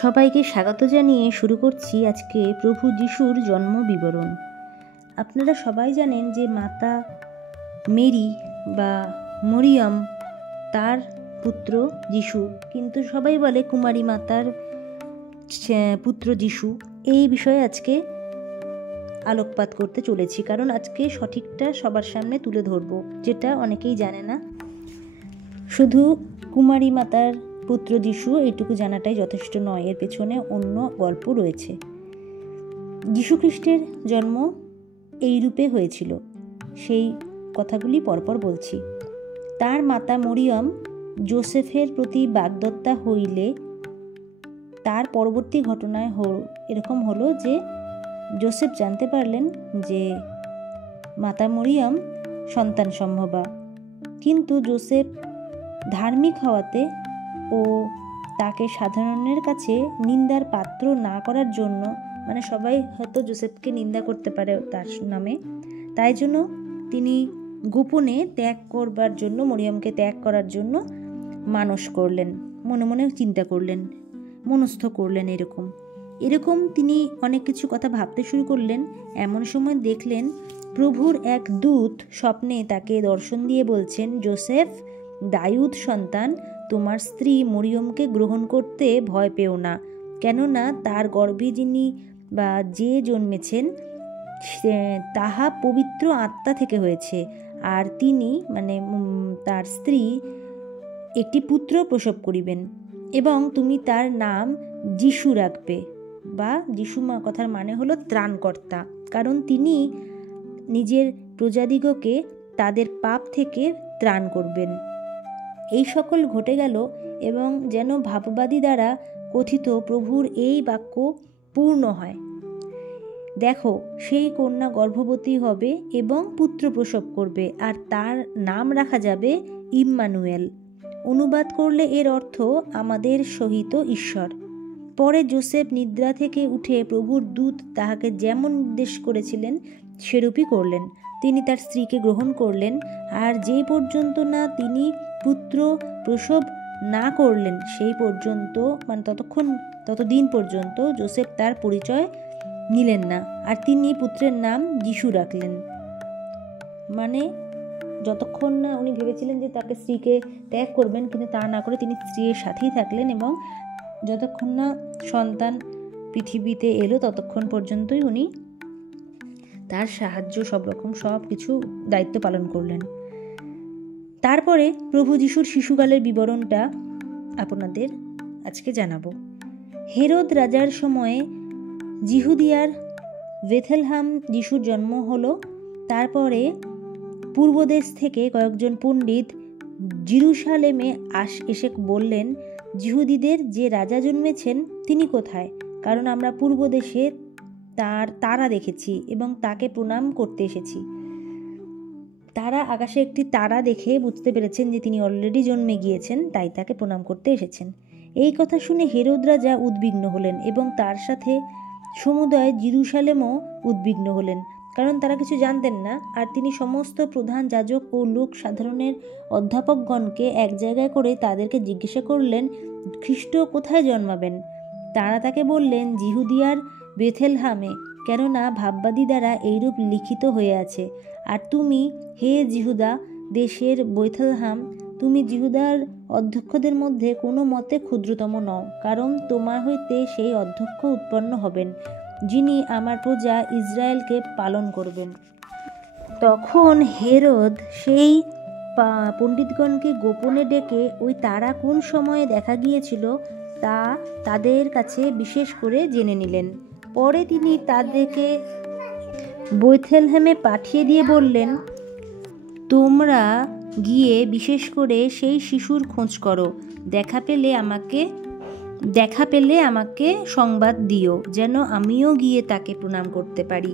সবাইকে স্বাগত জানিয়ে শুরু করছি আজকে প্রভু যিশুর জন্ম বিবরণ। আপনারা সবাই জানেন যে মাতা মেরি বা মরিয়ম তার পুত্র যিশু, কিন্তু সবাই বলে কুমারী মাতার পুত্র যিশু। এই বিষয়ে আজকে আলোকপাত করতে চলেছি, কারণ আজকে সঠিকটা সবার সামনে তুলে ধরবো, যেটা অনেকেই জানে না। শুধু কুমারী মাতার পুত্র যিশু এইটুকু জানাটাই যথেষ্ট নয়, এর পেছনে অন্য গল্প রয়েছে। যিশু খ্রিস্টের জন্ম এই রূপে হয়েছিল, সেই কথাগুলি পরপর বলছি। তার মাতা মরিয়ম যোসেফের প্রতি বাগদত্তা হইলে তার পরবর্তী ঘটনায় এরকম হলো যে যোসেফ জানতে পারলেন যে মাতা মরিয়ম সন্তান সম্ভবা, কিন্তু যোসেফ ধার্মিক হওয়াতে ও তাকে সাধারণের কাছে নিন্দার পাত্র না করার জন্য, মানে সবাই হয়তো যোসেফকে নিন্দা করতে পারে তার নামে, তাই জন্য তিনি গোপনে ত্যাগ করবার জন্য, মরিয়মকে ত্যাগ করার জন্য মানস করলেন, মনে মনে চিন্তা করলেন, মনস্থ করলেন। এরকম তিনি অনেক কিছু কথা ভাবতে শুরু করলেন। এমন সময় দেখলেন প্রভুর এক দূত স্বপ্নে তাকে দর্শন দিয়ে বলছেন, যোসেফ, দাউদ সন্তান, তোমার স্ত্রী মরিয়মকে গ্রহণ করতে ভয় পেও না, কেননা তার গর্ভে যিনি বা যে জন্মেছেন তাহা পবিত্র আত্মা থেকে হয়েছে, আর তিনি মানে তার স্ত্রী একটি পুত্র প্রসব করিবেন, এবং তুমি তার নাম যিশু রাখবে। বা যিশু কথার মানে হলো ত্রাণকর্তা, কারণ তিনি নিজের প্রজাদিগকে তাদের পাপ থেকে ত্রাণ করবেন। এই সকল ঘটে গেল, এবং যেন ভাববাদী দ্বারা কথিত প্রভুর এই বাক্য পূর্ণ হয়। দেখো, সেই কন্যা গর্ভবতী হবে এবং পুত্র প্রসব করবে, আর তার নাম রাখা যাবে ইম্মানুয়েল। অনুবাদ করলে এর অর্থ আমাদের সহিত ঈশ্বর। পরে যোসেফ নিদ্রা থেকে উঠে প্রভুর দূত তাহাকে যেমন নির্দেশ করেছিলেন সেরূপই করলেন। তিনি তার স্ত্রীকে গ্রহণ করলেন, আর যেই পর্যন্ত না তিনি পুত্র প্রসব না করলেন সেই পর্যন্ত, মানে ততদিন পর্যন্ত যোসেফ তার পরিচয় নিলেন না, আর তিনি পুত্রের নাম যিশু রাখলেন। মানে যতক্ষণ না উনি ভেবেছিলেন যে তাকে স্ত্রীকে ত্যাগ করবেন, কিন্তু তা না করে তিনি স্ত্রীর সাথেই থাকলেন, এবং যতক্ষণ না সন্তান পৃথিবীতে এলো ততক্ষণ পর্যন্তই উনি তার সাহায্য সব কিছু দায়িত্ব পালন করলেন। তারপরে প্রভু যিশুর শিশুকালের বিবরণটা আপনাদের আজকে জানাবো। হেরোদ রাজার সময়ে জিহুদিয়ার বেথলেহেম যিশুর জন্ম হলো। তারপরে পূর্বদেশ থেকে কয়েকজন পণ্ডিত জেরুসালেমে এসে বললেন, জিহুদিদের যে রাজা জন্মেছেন তিনি কোথায়? কারণ আমরা পূর্ব দেশে তার তারা দেখেছি এবং তাকে প্রণাম করতে এসেছি। তারা আকাশে একটি তারা দেখে বুঝতে পেরেছেন যে তিনি অলরেডি জন্মে গিয়েছেন, তাই তাকে প্রণাম করতে এসেছেন। এই কথা শুনে হেরোদ রাজা উদ্বিগ্ন হলেন, এবং তার সাথে সমুদয় জেরুসালেমও উদ্বিগ্ন হলেন, কারণ তারা কিছু জানতেন না। আর তিনি সমস্ত প্রধান যাজক ও লোক সাধারণের অধ্যাপকগণকে এক জায়গায় করে তাদেরকে জিজ্ঞাসা করলেন, খ্রিস্ট কোথায় জন্মাবেন? তারা তাকে বললেন, জিহুদিয়ার বেথলেহেমে, কেননা ভাববাদী দ্বারা এইরূপ লিখিত হয়ে আছে। আর তুমি, হে জিহুদা দেশের বেথলেহেম, তুমি জিহুদার অধ্যক্ষদের মধ্যে কোনো মতে ক্ষুদ্রতম নও, কারণ তোমার হইতে সেই অধ্যক্ষ উৎপন্ন হবেন, যিনি আমার প্রজা ইসরায়েলকে পালন করবেন। তখন হেরোদ সেই পণ্ডিতগণকে গোপনে ডেকে ওই তারা কোন সময়ে দেখা গিয়েছিল তা তাদের কাছে বিশেষ করে জেনে নিলেন। পরে তিনি তাদেরকে বেথলেহেমে পাঠিয়ে দিয়ে বললেন, তোমরা গিয়ে বিশেষ করে সেই শিশুর খোঁজ করো, দেখা পেলে আমাকে সংবাদ দিও, যেন আমিও গিয়ে তাকে প্রণাম করতে পারি।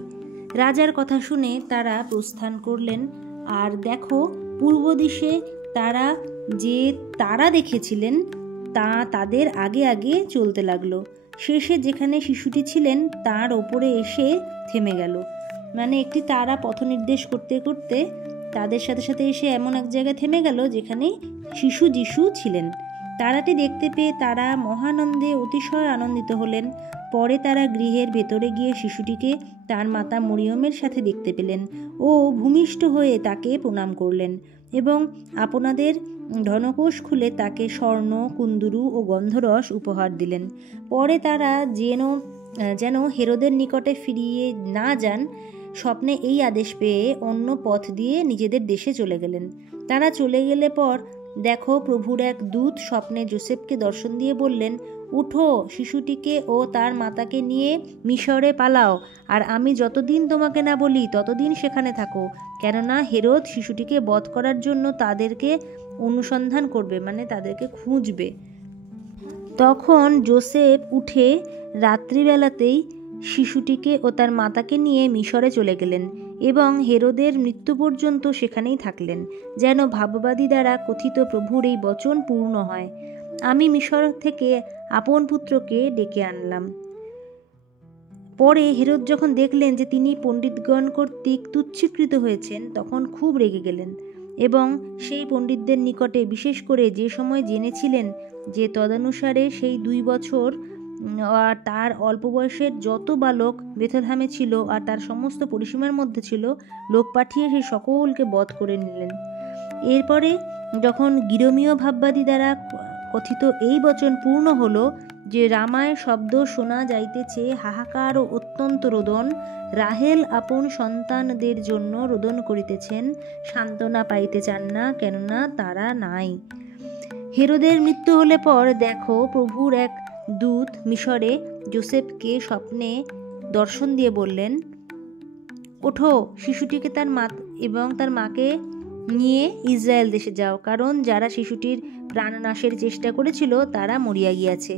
রাজার কথা শুনে তারা প্রস্থান করলেন, আর দেখো, পূর্ব দিশে তারা যে তারা দেখেছিলেন তা তাদের আগে আগে চলতে লাগলো। শেষে যেখানে শিশুটি ছিলেন তার ওপরে এসে থেমে গেল। মানে একটি তারা পথ নির্দেশ করতে করতে তাদের সাথে সাথে এসে এমন এক জায়গায় থেমে গেল যেখানে শিশু যিশু ছিলেন। তারাটি দেখতে পেয়ে তারা মহানন্দে অতিশয় আনন্দিত হলেন। পরে তারা গৃহের ভেতরে গিয়ে শিশুটিকে তার মাতা মরিয়মের সাথে দেখতে পেলেন ও ভূমিষ্ঠ হয়ে তাকে প্রণাম করলেন এবং আপনাদের ধনকোষ খুলে তাকে স্বর্ণ, কুন্দুরু ও গন্ধরস উপহার দিলেন। পরে তারা যেন হেরোদের নিকটে ফিরিয়ে না যান, স্বপ্নে এই আদেশ পেয়ে অন্য পথ দিয়ে নিজেদের দেশে চলে গেলেন। তারা চলে গেলে পর দেখো, প্রভুর এক দূত স্বপ্নে যোসেফকে দর্শন দিয়ে বললেন, উঠো, শিশুটিকে ও তার মাতাকে নিয়ে মিশরে পালাও, আর আমি যতদিন তোমাকে না বলি ততদিন সেখানে থাকো, কেননা হেরোদ শিশুটিকে বধ করার জন্য তাদেরকে অনুসন্ধান করবে, মানে তাদেরকে খুঁজবে। তখন যোসেফ উঠে রাত্রিবেলাতেই শিশুটিকে ও তার মাতাকে নিয়ে মিশরে চলে গেলেন এবং হেরোদের মৃত্যু পর্যন্ত সেখানেই থাকলেন, যেন ভাববাদী দ্বারা কথিত প্রভুর এই বচন পূর্ণ হয়, আমি মিশর থেকে আপন পুত্রকে ডেকে আনলাম। পরে হেরোদ যখন দেখলেন যে তিনি পণ্ডিতগণ কর্তৃক তুচ্ছীকৃত হয়েছেন, তখন খুব রেগে গেলেন এবং সেই পণ্ডিতদের নিকটে, বিশেষ করে যে সময় জেনেছিলেন যে তদানুসারে সেই 2 বছর আর তার অল্প বয়সের যত বালক বেথলেহেমে ছিল আর তার সমস্ত পরিসীমার মধ্যে ছিল, লোক পাঠিয়ে সেই সকলকে বধ করে নিলেন। এরপরে যখন গিরমীয় ভাববাদী দ্বারা কথিত এই বচন পূর্ণ হলো যে রামায় শব্দ শোনা যাইতেছে, হাহাকার ও অত্যন্ত রোদন, রাহেল আপন সন্তানদের জন্য রোদন করিতেছেন, সান্ত্বনা পাইতে চান না, কেননা তারা নাই। হেরোদের মৃত্যু হলে পর দেখো, প্রভুর এক দূত মিশরে যোসেফকে স্বপ্নে দর্শন দিয়ে বললেন, ওঠো, শিশুটিকে তার মা এবং তার মাকে নিয়ে ইসরায়েল দেশে যাও, কারণ যারা শিশুটির প্রাণনাশের চেষ্টা করেছিল তারা মরিয়া গিয়াছে।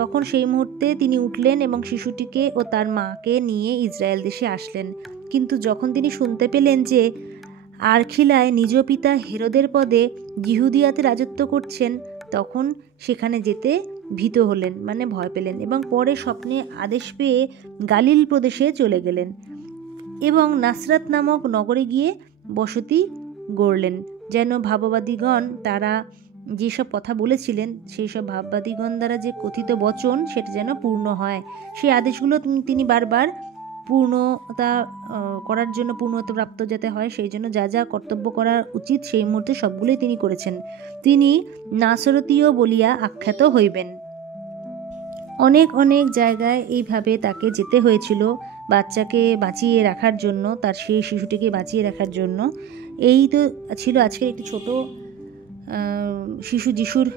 তখন সেই মুহূর্তে তিনি উঠলেন এবং শিশুটিকে ও তার মাকে নিয়ে ইসরায়েল দেশে আসলেন। কিন্তু যখন তিনি শুনতে পেলেন যে আরখিলায় নিজ পিতা হেরোদের পদে জিহুদিয়াতে রাজত্ব করছেন, তখন সেখানে যেতে ভীত হলেন, মানে ভয় পেলেন, এবং পরে স্বপ্নে আদেশ পেয়ে গালিল প্রদেশে চলে গেলেন এবং নাসরাত নামক নগরে গিয়ে বসতি গড়লেন, যেন ভাববাদীগণ তারা যেসব কথা বলেছিলেন সেই সব ভাববাদীগণ দ্বারা যে কথিত বচন সেটা যেন পূর্ণ হয়। সেই আদেশগুলো তিনি বারবার পূর্ণতা করার জন্য, পূর্ণতা প্রাপ্ত যাতে হয় সেই জন্য যা যা কর্তব্য করা উচিত সেই মুহূর্তে সবগুলোই তিনি করেছেন। তিনি নাসরতীয় বলিয়া আখ্যাত হইবেন। অনেক অনেক জায়গায় এইভাবে তাকে যেতে হয়েছিল বাচ্চাকে বাঁচিয়ে রাখার জন্য, তার সেই শিশুটিকে বাঁচিয়ে রাখার জন্য। এই তো ছিল আজকের একটি ছোট শিশু যিশুর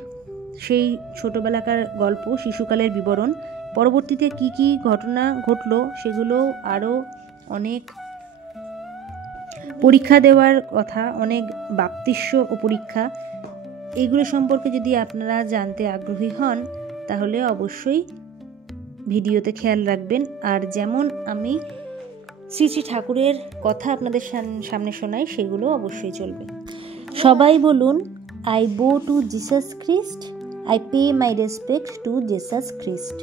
সেই ছোটোবেলাকার গল্প, শিশুকালের বিবরণ। পরবর্তীতে কি কি ঘটনা ঘটলো সেগুলো আরও অনেক পরীক্ষা দেওয়ার কথা, অনেক বাপ্তিস্য ও পরীক্ষা, এইগুলো সম্পর্কে যদি আপনারা জানতে আগ্রহী হন তাহলে অবশ্যই ভিডিওতে খেয়াল রাখবেন। আর যেমন আমি শ্রী শ্রী ঠাকুরের কথা আপনাদের সামনে শোনাই, সেগুলো অবশ্যই চলবে। সবাই বলুন, I bow to Jesus Christ, I pay my respect to Jesus Christ.